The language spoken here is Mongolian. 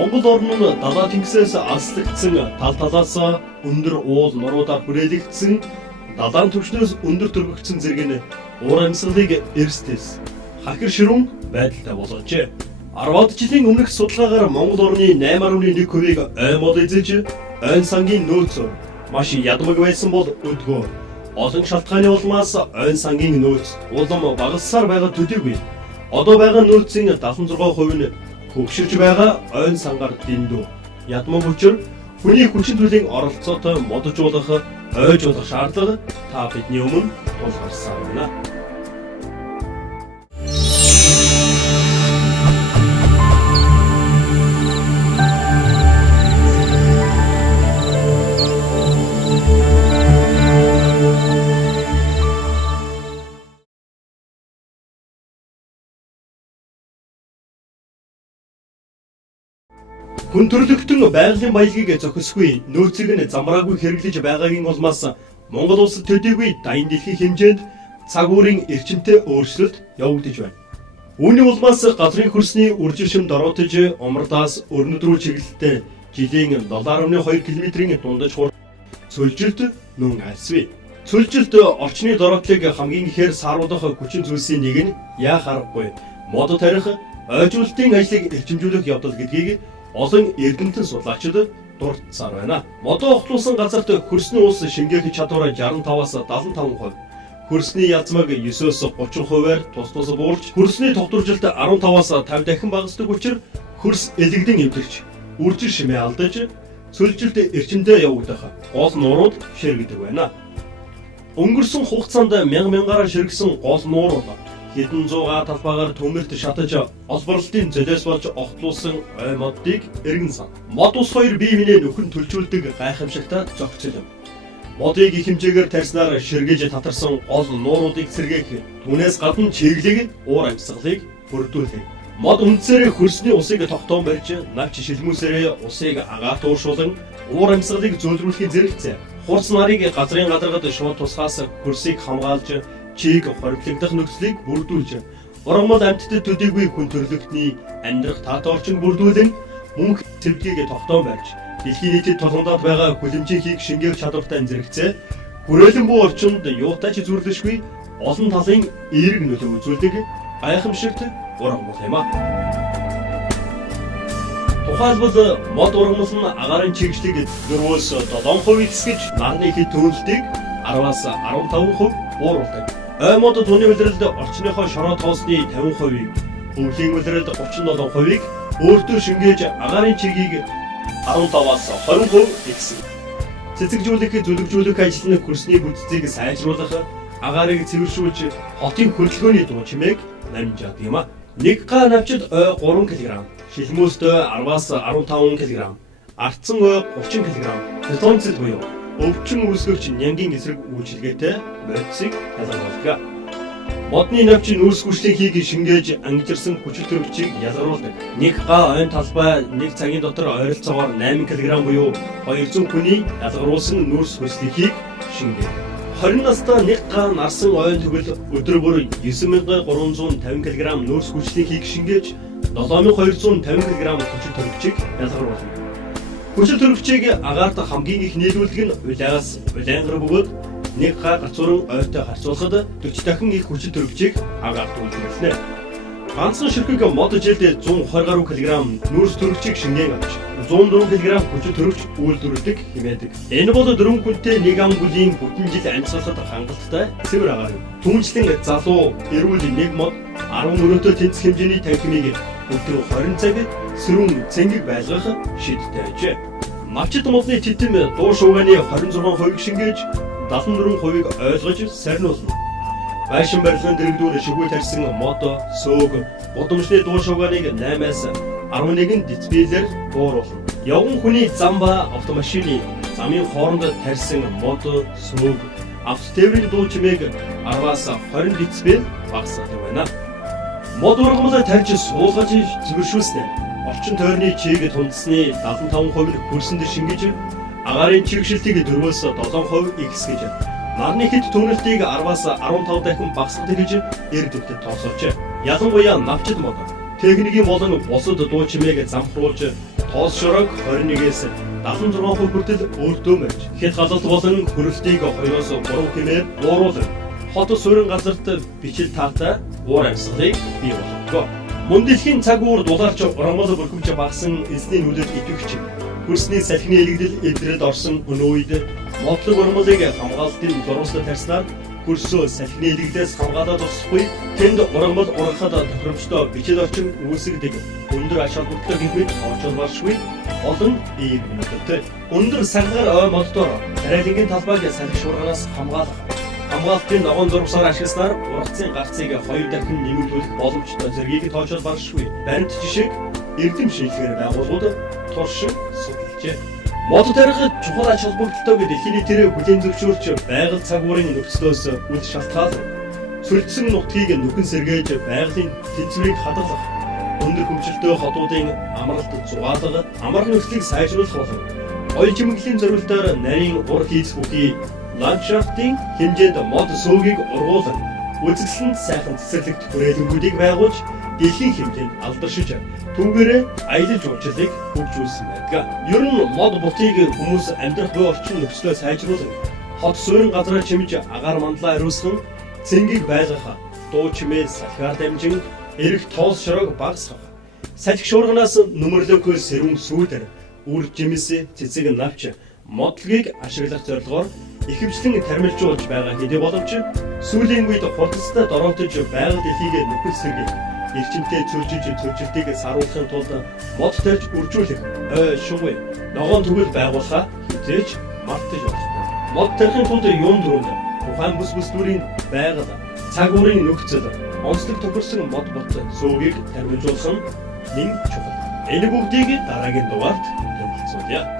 Монгол орн нь далаа тэнгисээс алслагдсан тал талаас өндөр уул нуруудаар хүрээлэгдсэн далайн түвшнээс өндөр төрөгдсөн зэрэг нь уур амьсгалыг эрсдэс хахир ширүүн байдалтай болгожээ. 10-аад жилийн өмнөх судалгаагаар Монгол орны 8.1%-ийг ой мод эзэж ойн сангийн нөөц маш ядмаг байсан бол өдгөө олон шалтгааны улмаас ойн сангийн нөөц улам багассаар байгаа төдийгүй одоо байгаа нөөцийн 76% нь хөгширж байгаа ойн сангаар дэндүү ядмаг учир хүний хүчин төлөвийн оролцоотой моджуулах ойжуулах шаардлага та бидний өмнө тулгарсан байна. Хүн төрлөختөн байгалийн баялагийг зохисгүй нөөцийг нь замраагүй хэрэглэж байгаагийн улмаас Монгол улсад төдийгүй дайны дэлхийн хэмжээнд цаг үеийн эрчимтэй өөрчлөлт явагдаж байна. Үүний улмаас газрын хөрсний үржилшин дороотож умардаас өрнөд рүү чиглэлтэй жилийн 7.2 км-ийн дундаж хур цөлжилт нүүн альсвэ. Цөлжилт орчны дороотлыг хамгийн ихээр сааруулах хүчин зүйлсийн нэг нь яах аргагүй мод тарих ойжуулалтын ажлыг эрчимжүүлэх явдал гэдгийг олон эрдэмтэн судлаачид дурдсаар байна. Модоо охлуулсан газарт хөрсний уус шингээх чадвар 65-аас 75%, хөрсний язмаг 9-өөс 30%-аар тус буурч, хөрсний тогтворжилт 15-аас 50 дахин багасдаг учраас хөрс элэгдэн эвдэрч, үржил шимээ алдаж, цөлжилт эрчимдээ явагдах гол нуурууд ширэгдэг байна. Өнгөрсөн хугацаанд мянгаар ширгэсэн гол нуурууд хэдэн зугаа талбайгаар төмөрт шатаж олборлолтын золиос болж огтлуулсан ой модыг эргэн сан. Мод ус хоёр бие биенээ нөхөн төлжүүлдэг гайхамшигтай зохицол юм. Модыг их хэмжээгээр тарснаар ширгээж татарсан гол нууруудыг сэргээх, түүнээс гадна чиглэг уур амьсгалыг бүрдүүлэх. Мод үндсээр хөрсний усыг тогтоон барьж, навч шилмүүсээр усыг агаарт ууршуулан уур амьсгалыг зөөлрүүлэхийн зэрэгцээ. Хурц нарыг газрын гадаргад шууд тусгаас хөрсийг хамгаалж чийг хоригдлогдох нөхцөлийг бүрдүүлж, ургамал амьтдад төдийгүй хүн төрлөختний амьдрах таатай орчин бүрдүүлэн мөнх цэвдгийг тогтоон барьж, дэлхийн нийтэд тулгамдаад байгаа хүлэмжийнхийг шингээх чадвартай зэрэгцээ хүрээлэн буу орчинд юутай ч зүрлэшгүй олон талын эерэг нөлөө үзүүлдэг гайхамшигт ургамал юм а. Тухайлбал мод ургамал нь агаарын чигшлийг 4-өөс 7% хэсгэж, нарны хэд төлөлтийг 10-аас 15% бууруулдаг. Ой мод түүний үлрэлд орчныхоо шороо тоосны 50%-ийг, өвлийн үлрэлд 37%-ийг өөртөө шингээж агаарын чигийг 15-аас 20% ихсэн. Цэцэгжүүлэх, зүлэгжүүлэх ажил нь хөрсний бүтцийг сайжруулах, агаарыг цэвэршүүлж, хотын хөдөлгөөний дуу чимээг намжаадаг юм а. Нэг га навчид ой 3 кг, шилмөөст 10-аас 15 кг, ардсан ой 30 кг, тетонцид буюу өвчин үүсгэгч нянгийн эсрэг үйлчилгээтэй бодисыг ялгаруулдаг. Модны навч нүүрс хүчлийг шингээж ангижирсан хүчил төрөгчийг ялгаруулдаг. Нэг га ойн талбай нэг цагийн дотор ойролцоогоор 8 кг буюу 200 хүний ялгаруулсан нүүрс хүчлийг шингээ. 20 настай нэг га нарсан ойн тэгвэл өдөр бүр 9350 кг нүүрс хүчлийг шингээж 7250 кг хүчил төрөгчийг ялгаруулдаг. Хүчил төрөгчийг агаарт хамгийн их нийлүүлдэг нь улаагаас улаангар бөгөөд нэг га гацууран ойртой харьцуулахад 40 дахин их хүчил төрөгчийг агаарт үйлдвэрлэнэ. Ганцхан ширхэг мод жилд 120 гаруй кг нүүрс төрөгчийг шингээн авч 104 кг хүчил төрөгч үйлдвэрлэдэг хэмээдэг. Энэ бол 4 хүнтэй нэг ам бүлийн бүтэн жил амьсгалахад хангалттай цэвэр агаар юм. Түүнчлэн залуу эрүүл нэг мод 10 өрөөтэй тэнцэх хэмжээний танхимыг өдөр 20 цаг сэрүүн цэнгэг байлгах шийдтэй ажээ. Навчид модны титэм дуу шуугааны 26%-ийг шингээж 74%-ийг ойлгож сарниулна. Байшин барилгын дэрэгдүүр шигүү тарьсан мод, сөөг, гудамжны дуу шуугааныг 8-аас 11 децибелээр бууруулна. Явган хүний зам ба автомашины замын хооронд тарьсан мод, сөөг, автотээврийн дуу чимээг 10-аас 20 децибел багасгадаг байна. Мод ургамал тарьж суулгаж цэвэршүүлснээр орчин тойрны чийг тунцсны 75% хөрсөнд шингэж, агаарын чигшилтийг 4-өөс 7% ихсгэж, нарны хэд түнэлтийг 10-аас 15 дахин багасгадаг гэж эрдэмтэд тооцоолжээ. Ялангуяа навчид мод техникийн болон бусад дуу чимээг замхруулж тоос шорог 21-ээс 76% хүртэл өөртөө мэрж хэд галалт болон хөрөлтийг 2-оос 3 хэмээр ууруулан хот суурин газарт бичил таатай уур амьсгалыг бий болгодог. Мөн дэлхийн цаг уур дулаарч урамгал бүрхэмж багсан эзний нүдэд идэвхж хөрсний салхины илэгдэл эдрээд орсон өнөө үед модлог урамгалыг хамгаалтын зурвастай тарьснаар хөрсөө салхины илэгдээс хамгаалаад усахгүй тэнд урамгал ургахад тохиромжтой бичил орчин үүсгдэг өндөр ач холбогдол гэмэд тооцоолбаршгүй олон ийм мэдээлэлтэй өндөр сангар ой моддоор тариалангийн талбайг салхи шуурганаас хамгаалах хамгаалтын ногоон зурвасаар ашигласнаар ургацын гарцыг 2 дахин нэмэгдүүлэх боломжтой зэргийг тооцоолбаршгүй баримт жишээг эрдэм шинжилгээр байгууллагууд туршин судалжээ. Мод тарихад чухал ач холбогдолтой дэлхийн нийтээр бүлээн зөвшөөрч байгаль цаг уурын нөхцлөөс үл шалтгаалan цөлдсөн нутгийг нүхэн сэргээж байгалийн тэнцвэрийг хадгалах өндөр хөгжилтэй хотуудын амралт зугаалга амархан нөхцөлийг сайжруулах болон оюун чимэглэлийн зорилтоор нарийн ур хийц бүхий ландшафтын хэмжээнд мод сөөгийг ургуулan үзэсгэлэнт сайхан цэцэрлэгт хүрээлэнгүүдийг байгуулж дэлхийн хэмжээнд алдаршиж түүгээрээ аялал жуулчлалыг хөгжүүлсэн байдаг. Ер нь мод бутыг хүмүүс амьдрах буй орчин нөхцлөө сайжруулан хот суурин газраа чимж агаар мандлаа хариуцсан цэнгийг байлгах дуу чимээ салхиар дамжин эрэх тоос шорог багасгах салхи шуурганаас нүмерлөөхөө сэрүүн сүүдэр үр жимс цэцэг навч модлогийг ашиглах зорилгоор ихэвчлэн тармилжуулж байгаа хэдий боловч сүүлийн үед хурдцтай дороотож байгаль дэлхийг нөхөд сэргээх эрчимтэй цөржилтийг саруулахын тулд мод тарьж үржүүлэх ой шугай ногоон төгөл байгуулахаа хэмжээж мартаж болохгүй. Мод тарихын тулд юун дөрөнд тухайн бүс бүслүүрийн байгаль цаг уурын нөхцөл онцлог тохирсон мод бот сөөгийг тармилжуулах нь нэн чухал. Энэ бүгдийг дараагийн дугаарт танилцуулъя.